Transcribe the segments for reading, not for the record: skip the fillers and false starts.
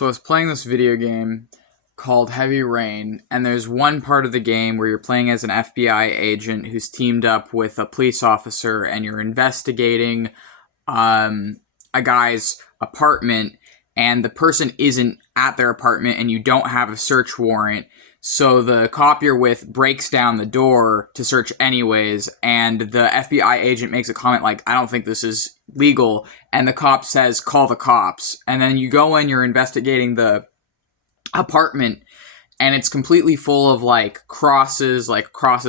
So I was playing this video game called Heavy Rain, and there's one part of the game where you're playing as an FBI agent who's teamed up with a police officer, and you're investigating um, a guy's apartment, and the person isn't at their apartment, and you don't have a search warrant. So the cop you're with breaks down the door to search anyways, and the FBI agent makes a comment like, "I don't think this is legal," and the cop says, "Call the cops." And then you go in, you're investigating the apartment, and it's completely full of like crosses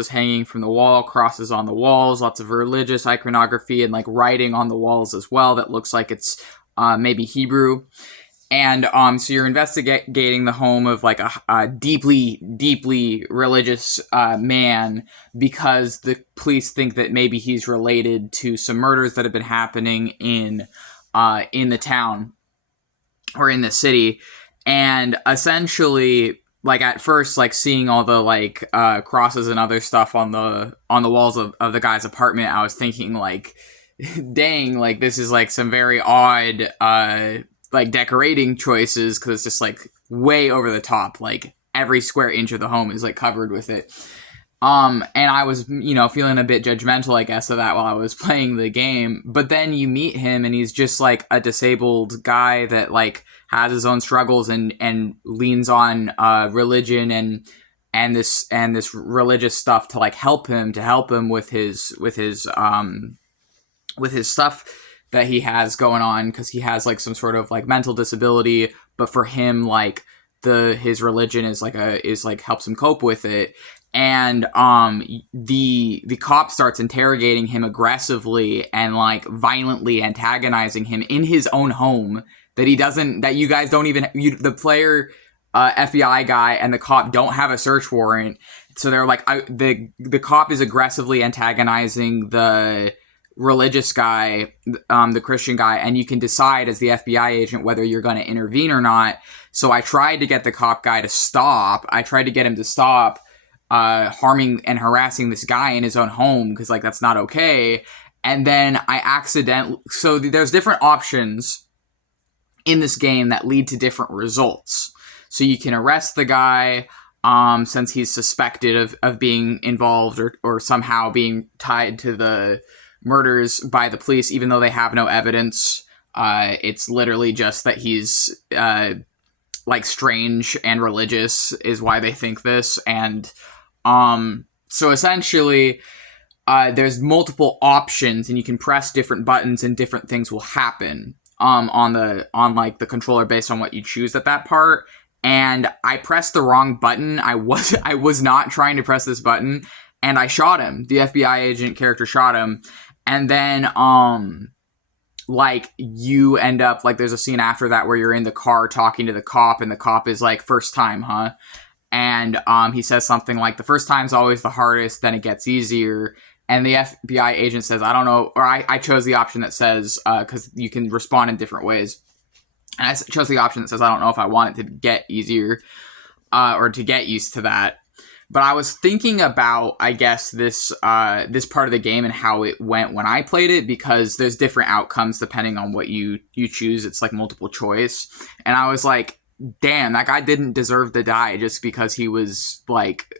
hanging from the wall, crosses on the walls, lots of religious iconography, and like writing on the walls as well that looks like it's maybe Hebrew. And so you're investigating the home of like a deeply, deeply religious man, because the police think that maybe he's related to some murders that have been happening in the town or in the city. And essentially, like at first, like seeing all the like crosses and other stuff on the walls of the guy's apartment, I was thinking like, dang, like this is like some very odd like decorating choices, because it's just like way over the top. Like every square inch of the home is like covered with it. And I was, feeling a bit judgmental, I guess, of that while I was playing the game. But then you meet him, and he's just like a disabled guy that like has his own struggles and leans on religion and this religious stuff to like help him with his stuff that he has going on, because he has like some sort of like mental disability, but for him like his religion is like helps him cope with it. And the cop starts interrogating him aggressively and like violently antagonizing him in his own home, that you guys don't even, the player FBI guy and the cop don't have a search warrant. So they're like, the cop is aggressively antagonizing the religious guy, the Christian guy, and you can decide as the FBI agent whether you're going to intervene or not. So I tried to get the cop guy to stop. I tried to get him to stop harming and harassing this guy in his own home, because like that's not okay. And then so there's different options in this game that lead to different results. So you can arrest the guy since he's suspected of being involved or somehow being tied to the murders by the police, even though they have no evidence. It's literally just that he's like strange and religious is why they think this. And so essentially there's multiple options, and you can press different buttons and different things will happen on like the controller based on what you choose at that part. And I pressed the wrong button. I was not trying to press this button, and I shot him. The FBI agent character shot him. And then, like, you end up, like, there's a scene after that where you're in the car talking to the cop, and the cop is like, "First time, huh?" And he says something like, "The first time's always the hardest, then it gets easier." And the FBI agent says, "I don't know," or I chose the option that says, because you can respond in different ways. And I chose the option that says, "I don't know if I want it to get easier, or to get used to that." But I was thinking about, I guess, this part of the game and how it went when I played it, because there's different outcomes depending on what you choose. It's like multiple choice. And I was like, damn, that guy didn't deserve to die just because he was like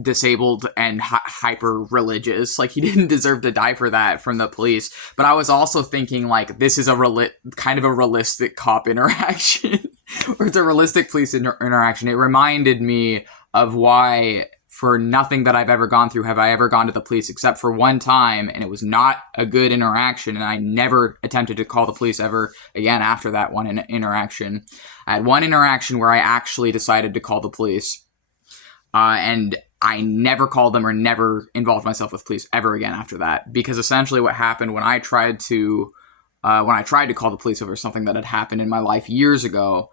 disabled and hyper religious. Like, he didn't deserve to die for that from the police. But I was also thinking like, this is a kind of a realistic cop interaction or it's a realistic police interaction. It reminded me of why, for nothing that I've ever gone through, have I ever gone to the police except for one time, and it was not a good interaction, and I never attempted to call the police ever again after that one interaction. I had one interaction where I actually decided to call the police, and I never called them or never involved myself with police ever again after that, because essentially what happened when I tried to call the police over something that had happened in my life years ago,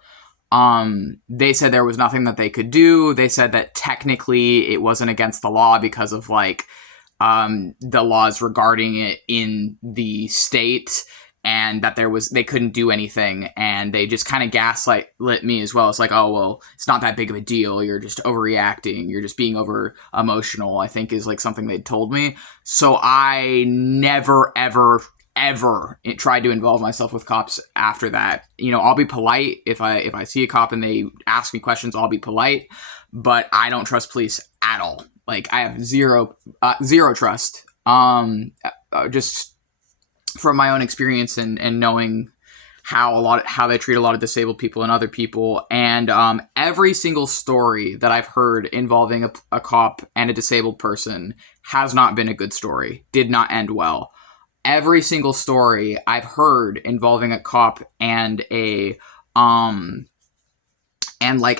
they said there was nothing that they could do. They said that technically it wasn't against the law because of like the laws regarding it in the state, and that they couldn't do anything. And they just kind of gaslit me as well. It's like, "Oh, well, it's not that big of a deal. You're just overreacting. You're just being over emotional," I think is like something they told me. So I never, ever ever tried to involve myself with cops after that. You know, I'll be polite if I see a cop and they ask me questions, I'll be polite, but I don't trust police at all. Like, I have zero trust. Just from my own experience and knowing how they treat a lot of disabled people and other people. And every single story that I've heard involving a cop and a disabled person has not been a good story, did not end well. Every single story I've heard involving a cop and like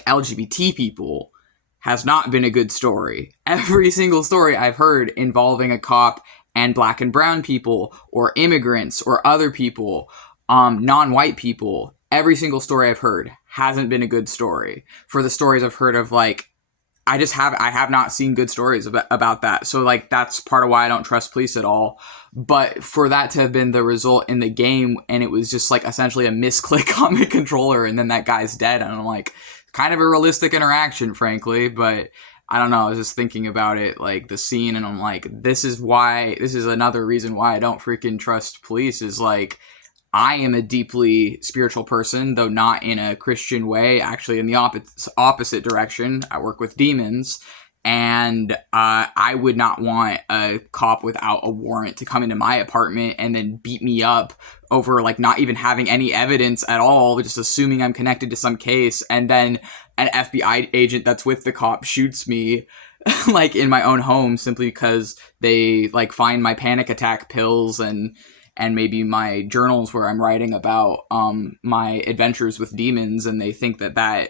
LGBT people has not been a good story. Every single story I've heard involving a cop and black and brown people or immigrants or other people, non-white people, every single story I've heard hasn't been a good story. For the stories I've heard of, like, I have not seen good stories about that. So, like, that's part of why I don't trust police at all. But for that to have been the result in the game, and it was just, like, essentially a misclick on the controller, and then that guy's dead, and I'm like, kind of a realistic interaction, frankly, but I don't know, I was just thinking about it, like, the scene, and I'm like, this is another reason why I don't freaking trust police, is, like, I am a deeply spiritual person, though not in a Christian way, actually in the opposite direction. I work with demons, and I would not want a cop without a warrant to come into my apartment and then beat me up over, like, not even having any evidence at all, just assuming I'm connected to some case, and then an FBI agent that's with the cop shoots me like in my own home simply because they, like, find my panic attack pills and maybe my journals where I'm writing about my adventures with demons, and they think that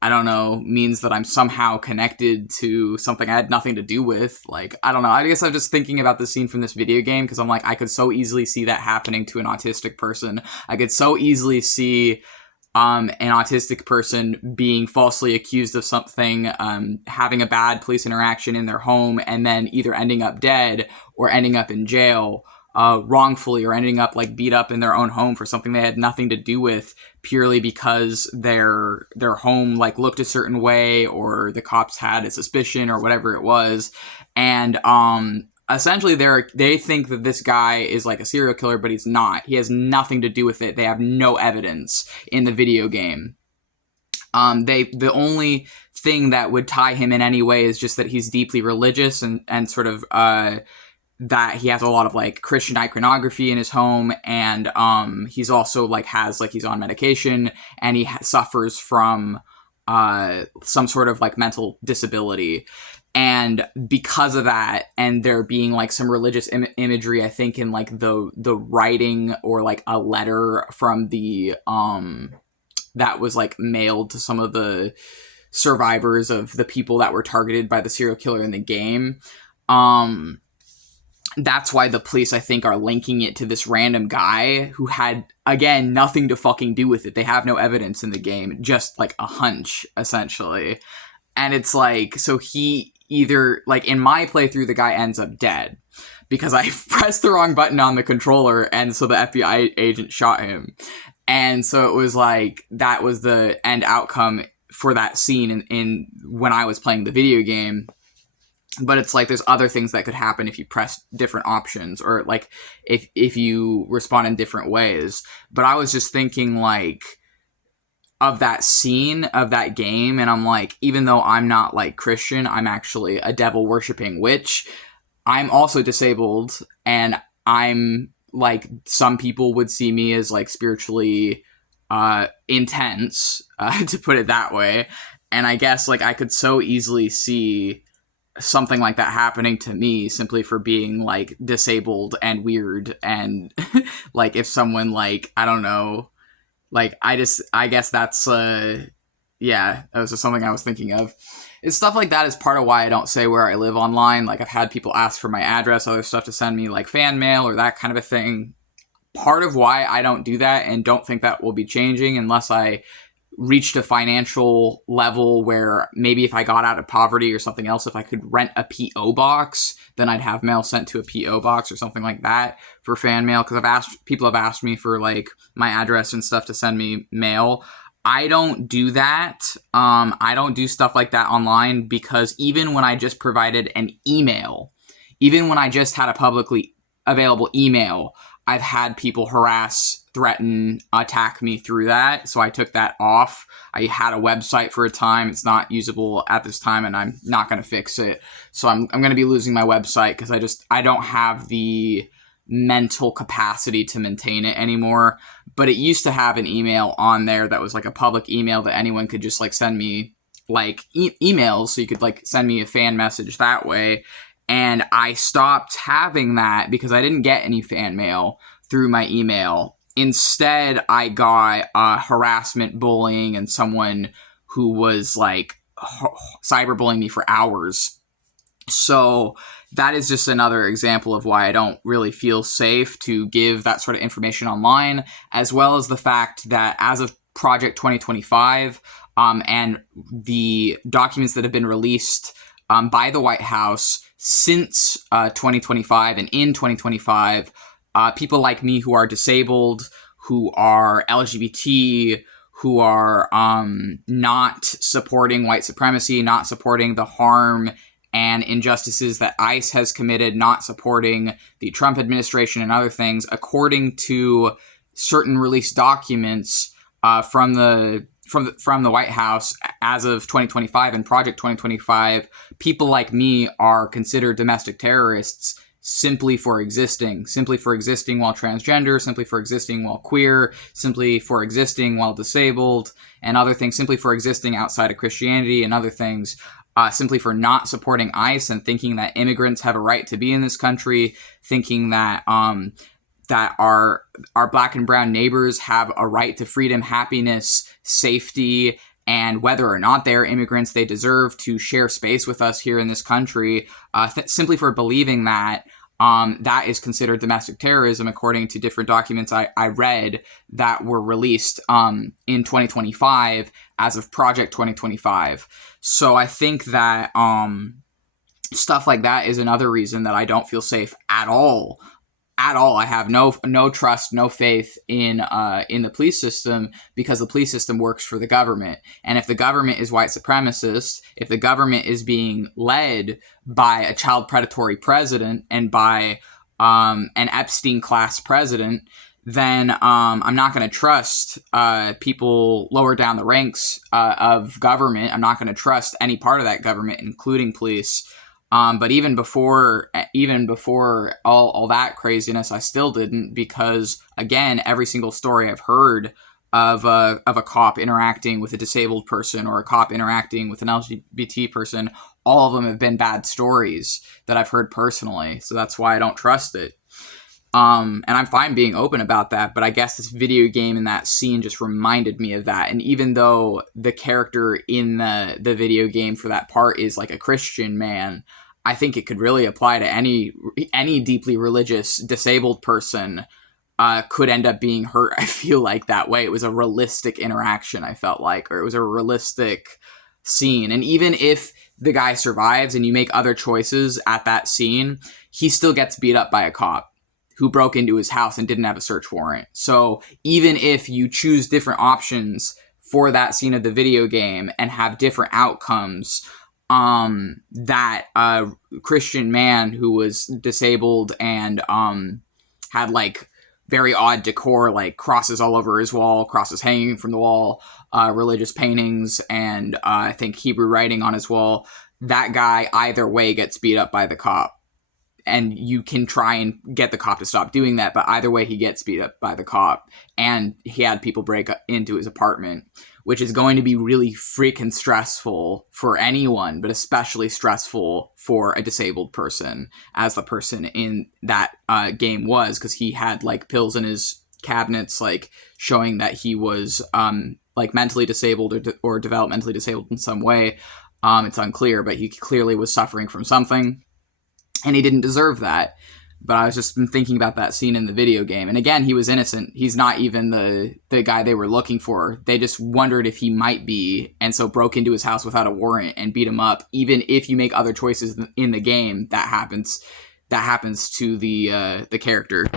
I don't know, means that I'm somehow connected to something I had nothing to do with. Like, I don't know. I guess I'm just thinking about the scene from this video game because I'm like, I could so easily see that happening to an autistic person. I could so easily see an autistic person being falsely accused of something, having a bad police interaction in their home, and then either ending up dead or ending up in jail wrongfully, or ending up, like, beat up in their own home for something they had nothing to do with, purely because their home, like, looked a certain way, or the cops had a suspicion, or whatever it was. And essentially they think that this guy is, like, a serial killer, but he's not. He has nothing to do with it. They have no evidence in the video game. The only thing that would tie him in any way is just that he's deeply religious and sort of that he has a lot of, like, Christian iconography in his home, and he's also, like, he's on medication, and he suffers from some sort of, like, mental disability. And because of that, and there being, like, some religious imagery, I think, in, like, the writing, or, like, a letter from the that was, like, mailed to some of the survivors of the people that were targeted by the serial killer in the game, that's why the police, I think, are linking it to this random guy who had, again, nothing to fucking do with it. They have no evidence in the game, just, like, a hunch, essentially. And it's like, so he either, like, in my playthrough, the guy ends up dead because I pressed the wrong button on the controller, and so the FBI agent shot him. And so it was like, that was the end outcome for that scene in when I was playing the video game. But it's like, there's other things that could happen if you press different options, or, like, if you respond in different ways. But I was just thinking, like, of that scene of that game, and I'm like, even though I'm not, like, Christian, I'm actually a devil worshipping witch. I'm also disabled, and I'm, like, some people would see me as, like, spiritually intense, to put it that way. And I guess, like, I could so easily see something like that happening to me simply for being, like, disabled and weird, and like, if someone, like, I don't know, like, I guess that's yeah, that was just something I was thinking of. It's stuff like that is part of why I don't say where I live online. Like, I've had people ask for my address, other stuff to send me, like, fan mail or that kind of a thing. Part of why I don't do that, and don't think that will be changing unless I reached a financial level where maybe if I got out of poverty or something else, if I could rent a P.O. box, then I'd have mail sent to a P.O. box or something like that for fan mail. Because people have asked me for, like, my address and stuff to send me mail. I don't do that. I don't do stuff like that online, because even when I just provided an email, even when I just had a publicly available email, I've had people harass, threaten, attack me through that. So I took that off. I had a website for a time. It's not usable at this time, and I'm not going to fix it. So I'm going to be losing my website because I don't have the mental capacity to maintain it anymore. But it used to have an email on there that was like a public email that anyone could just like send me like emails. So you could like send me a fan message that way. And I stopped having that because I didn't get any fan mail through my email. Instead, I got harassment, bullying, and someone who was like cyberbullying me for hours. So that is just another example of why I don't really feel safe to give that sort of information online, as well as the fact that as of Project 2025 and the documents that have been released by the White House since 2025 and in 2025, people like me who are disabled, who are LGBT, who are not supporting white supremacy, not supporting the harm and injustices that ICE has committed, not supporting the Trump administration and other things, according to certain released documents from the White House as of 2025 and Project 2025, people like me are considered domestic terrorists simply for existing while transgender, simply for existing while queer, simply for existing while disabled, and other things, simply for existing outside of Christianity and other things, simply for not supporting ICE and thinking that immigrants have a right to be in this country, thinking that that our black and brown neighbors have a right to freedom, happiness, safety, and whether or not they're immigrants, they deserve to share space with us here in this country. Simply for believing that that is considered domestic terrorism, according to different documents I read that were released in 2025 as of Project 2025. So I think that stuff like that is another reason that I don't feel safe at all. At all. I have no trust, no faith in the police system, because the police system works for the government. And if the government is white supremacist, if the government is being led by a child predatory president and by an Epstein class president, then I'm not going to trust people lower down the ranks of government. I'm not going to trust any part of that government, including police. But even before all that craziness, I still didn't, because again, every single story I've heard of a cop interacting with a disabled person or a cop interacting with an LGBT person, all of them have been bad stories that I've heard personally. So that's why I don't trust it. And I'm fine being open about that, but I guess this video game and that scene just reminded me of that. And even though the character in the video game for that part is like a Christian man, I think it could really apply to any deeply religious disabled person could end up being hurt. I feel like that way. It was a realistic interaction, I felt like, or it was a realistic scene. And even if the guy survives and you make other choices at that scene, he still gets beat up by a cop who broke into his house and didn't have a search warrant. So even if you choose different options for that scene of the video game and have different outcomes, that Christian man who was disabled and had like very odd decor, like crosses all over his wall, crosses hanging from the wall, religious paintings, and I think Hebrew writing on his wall, that guy either way gets beat up by the cop. And you can try and get the cop to stop doing that, but either way, he gets beat up by the cop. And he had people break into his apartment, which is going to be really freaking stressful for anyone, but especially stressful for a disabled person, as the person in that game was, because he had like pills in his cabinets, like showing that he was like mentally disabled or developmentally disabled in some way. It's unclear, but he clearly was suffering from something. And he didn't deserve that. But I was just thinking about that scene in the video game. And again, he was innocent. He's not even the guy they were looking for. They just wondered if he might be, and so broke into his house without a warrant and beat him up. Even if you make other choices in the game, that happens to the character.